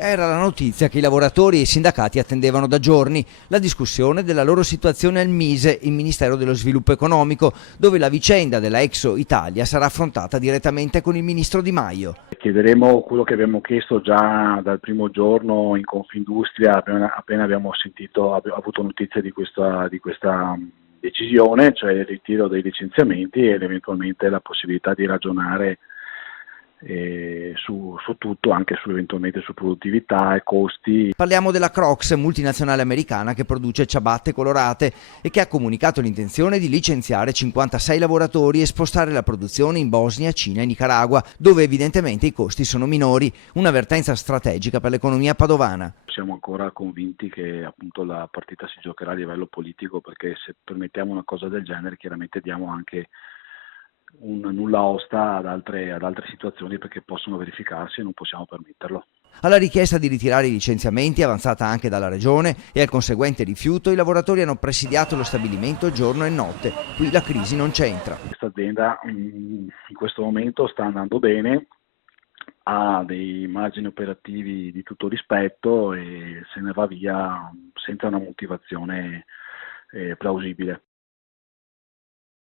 Era la notizia che i lavoratori e i sindacati attendevano da giorni, la discussione della loro situazione al MISE, il Ministero dello Sviluppo Economico, dove la vicenda della Exo Italia sarà affrontata direttamente con il ministro Di Maio. Chiederemo quello che abbiamo chiesto già dal primo giorno in Confindustria, appena abbiamo avuto notizia di questa decisione, cioè il ritiro dei licenziamenti ed eventualmente la possibilità di ragionare su tutto, anche eventualmente su produttività e costi. Parliamo della Crocs, multinazionale americana che produce ciabatte colorate e che ha comunicato l'intenzione di licenziare 56 lavoratori e spostare la produzione in Bosnia, Cina e Nicaragua, dove evidentemente i costi sono minori, un'avvertenza strategica per l'economia padovana. Siamo ancora convinti che appunto la partita si giocherà a livello politico, perché se permettiamo una cosa del genere chiaramente diamo anche un nulla osta ad altre situazioni, perché possono verificarsi e non possiamo permetterlo. Alla richiesta di ritirare i licenziamenti, avanzata anche dalla Regione, e al conseguente rifiuto, i lavoratori hanno presidiato lo stabilimento giorno e notte. Qui la crisi non c'entra. Questa azienda in questo momento sta andando bene, ha dei margini operativi di tutto rispetto e se ne va via senza una motivazione plausibile.